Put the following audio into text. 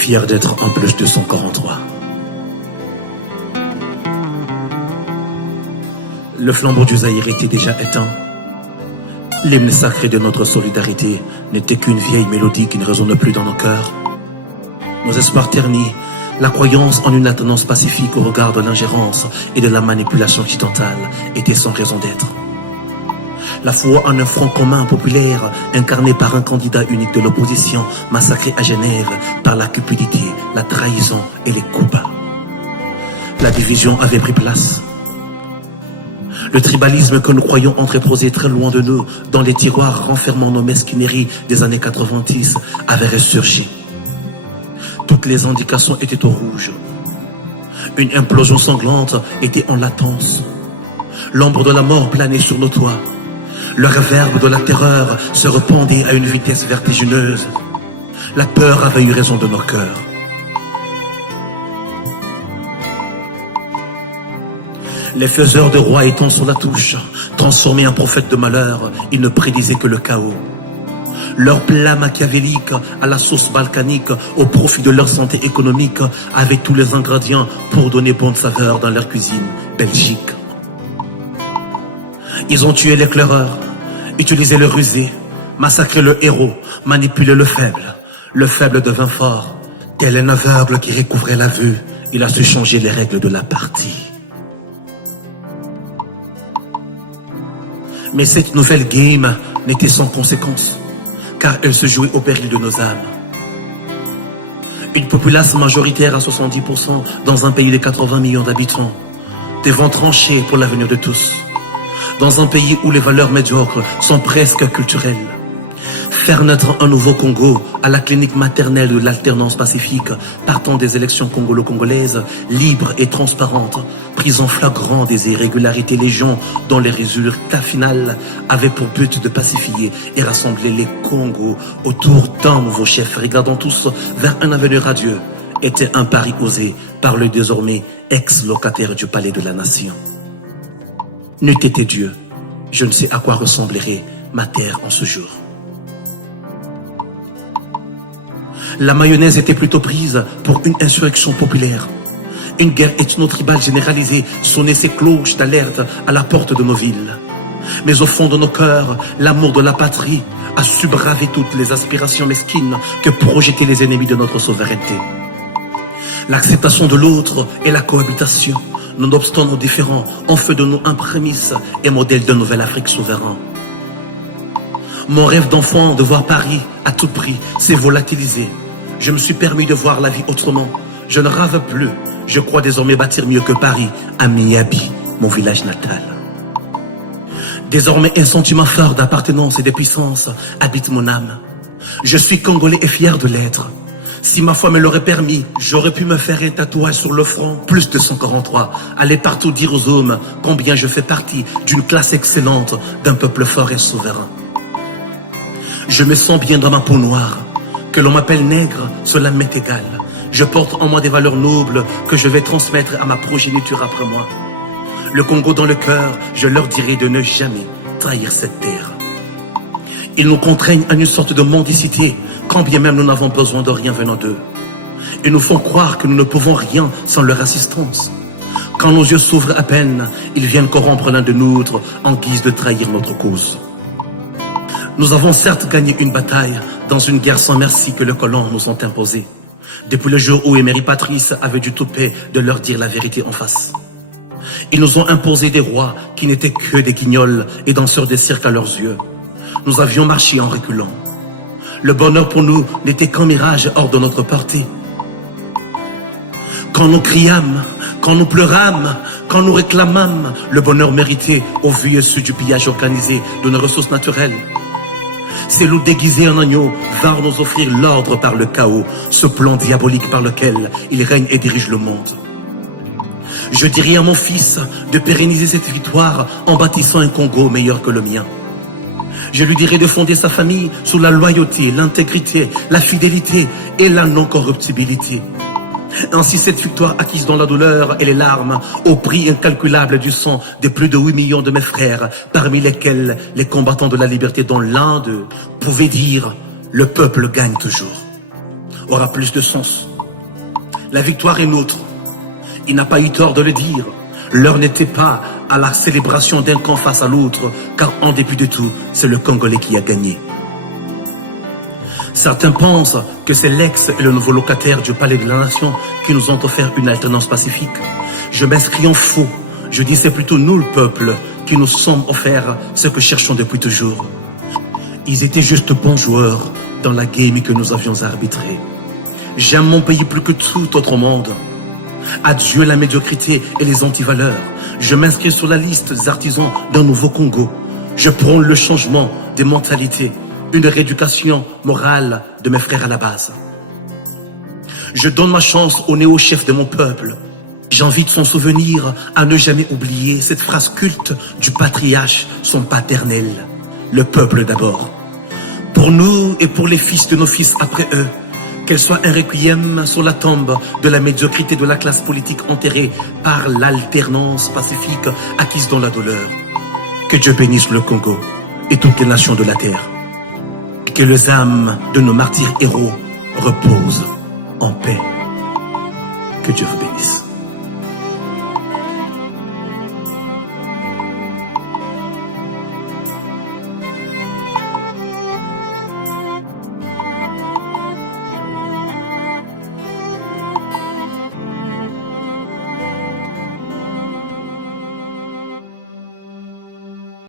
fier d'être en plus de 143. Le flambeau du Zaïre était déjà éteint. L'hymne sacré de notre solidarité n'était qu'une vieille mélodie qui ne résonne plus dans nos cœurs. Nos espoirs ternis, la croyance en une alternance pacifique au regard de l'ingérence et de la manipulation occidentale était sans raison d'être. La foi en un front commun populaire incarné par un candidat unique de l'opposition massacré à Genève par la cupidité, la trahison et les coups bas. La division avait pris place. Le tribalisme que nous croyons entreposé très loin de nous dans les tiroirs renfermant nos mesquineries des années 90 avait ressurgi. Toutes les indications étaient au rouge. Une implosion sanglante était en latence. L'ombre de la mort planait sur nos toits. Le réverbe de la terreur se répandait à une vitesse vertigineuse. La peur avait eu raison de nos cœurs. Les faiseurs de rois étant sur la touche, transformés en prophètes de malheur, ils ne prédisaient que le chaos. Leur plat machiavélique à la sauce balkanique au profit de leur santé économique avait tous les ingrédients pour donner bonne saveur dans leur cuisine belgique. Ils ont tué l'éclaireur, utilisé le rusé, massacré le héros, manipulé le faible devint fort. Tel un aveugle qui recouvrait la vue, il a su changer les règles de la partie. Mais cette nouvelle game n'était sans conséquence, car elle se jouait au péril de nos âmes. Une population majoritaire à 70% dans un pays de 80 millions d'habitants, des vents tranchés pour l'avenir de tous, dans un pays où les valeurs médiocres sont presque culturelles. Faire naître un nouveau Congo à la clinique maternelle de l'alternance pacifique, partant des élections congolo-congolaises, libres et transparentes, prise en flagrant des irrégularités légion dont les résultats finaux avaient pour but de pacifier et rassembler les Congos autour d'un nouveau chef, regardant tous vers un avenir radieux, était un pari osé par le désormais ex-locataire du palais de la nation. N'eût été Dieu, je ne sais à quoi ressemblerait ma terre en ce jour. La mayonnaise était plutôt prise pour une insurrection populaire. Une guerre ethno-tribale généralisée sonnait ses cloches d'alerte à la porte de nos villes. Mais au fond de nos cœurs, l'amour de la patrie a su braver toutes les aspirations mesquines que projetaient les ennemis de notre souveraineté. L'acceptation de l'autre et la cohabitation, nonobstant nos différends, ont fait de nous un prémisse et modèle de nouvelle Afrique souveraine. Mon rêve d'enfant de voir Paris à tout prix s'est volatilisé. Je me suis permis de voir la vie autrement. Je ne rêve plus. Je crois désormais bâtir mieux que Paris, à Miyabi, mon village natal. Désormais, un sentiment fort d'appartenance et de puissance habite mon âme. Je suis congolais et fier de l'être. Si ma foi me l'aurait permis, j'aurais pu me faire un tatouage sur le front, plus de 143, aller partout dire aux hommes combien je fais partie d'une classe excellente, d'un peuple fort et souverain. Je me sens bien dans ma peau noire. Que l'on m'appelle nègre, cela m'est égal. Je porte en moi des valeurs nobles que je vais transmettre à ma progéniture après moi. Le Congo dans le cœur, je leur dirai de ne jamais trahir cette terre. Ils nous contraignent à une sorte de mendicité, quand bien même nous n'avons besoin de rien venant d'eux. Ils nous font croire que nous ne pouvons rien sans leur assistance. Quand nos yeux s'ouvrent à peine, ils viennent corrompre l'un de nôtres en guise de trahir notre cause. Nous avons certes gagné une bataille dans une guerre sans merci que les colons nous ont imposée. Depuis le jour où Emery Patrice avait du toupet de leur dire la vérité en face. Ils nous ont imposé des rois qui n'étaient que des guignols et danseurs de cirque à leurs yeux. Nous avions marché en reculant. Le bonheur pour nous n'était qu'un mirage hors de notre portée. Quand nous criâmes, quand nous pleurâmes, quand nous réclamâmes le bonheur mérité au vu et su du pillage organisé de nos ressources naturelles. Ces loups déguisés en agneaux vinrent nous offrir l'ordre par le chaos, ce plan diabolique par lequel il règne et dirige le monde. Je dirai à mon fils de pérenniser cette victoire en bâtissant un Congo meilleur que le mien. Je lui dirai de fonder sa famille sur la loyauté, l'intégrité, la fidélité et la non-corruptibilité. Ainsi, cette victoire acquise dans la douleur et les larmes, au prix incalculable du sang de plus de 8 millions de mes frères, parmi lesquels les combattants de la liberté dont l'un d'eux pouvait dire « le peuple gagne toujours », aura plus de sens La victoire est nôtre. Il n'a pas eu tort de le dire. L'heure n'était pas à la célébration d'un camp face à l'autre, car en dépit de tout, c'est le Congolais qui a gagné. Certains pensent que c'est l'ex et le nouveau locataire du Palais de la Nation qui nous ont offert une alternance pacifique. Je m'inscris en faux. Je dis c'est plutôt nous, le peuple, qui nous sommes offerts ce que cherchons depuis toujours. Ils étaient juste bons joueurs dans la game que nous avions arbitrée. J'aime mon pays plus que tout autre monde. Adieu la médiocrité et les antivaleurs. Je m'inscris sur la liste des artisans d'un nouveau Congo. Je prône le changement des mentalités, une rééducation morale de mes frères à la base. Je donne ma chance au néo-chef de mon peuple. J'invite son souvenir à ne jamais oublier cette phrase culte du patriarche, son paternel. Le peuple d'abord. Pour nous et pour les fils de nos fils après eux, qu'elle soit un requiem sur la tombe de la médiocrité de la classe politique enterrée par l'alternance pacifique acquise dans la douleur. Que Dieu bénisse le Congo et toutes les nations de la terre. Que les âmes de nos martyrs héros reposent en paix. Que Dieu vous bénisse.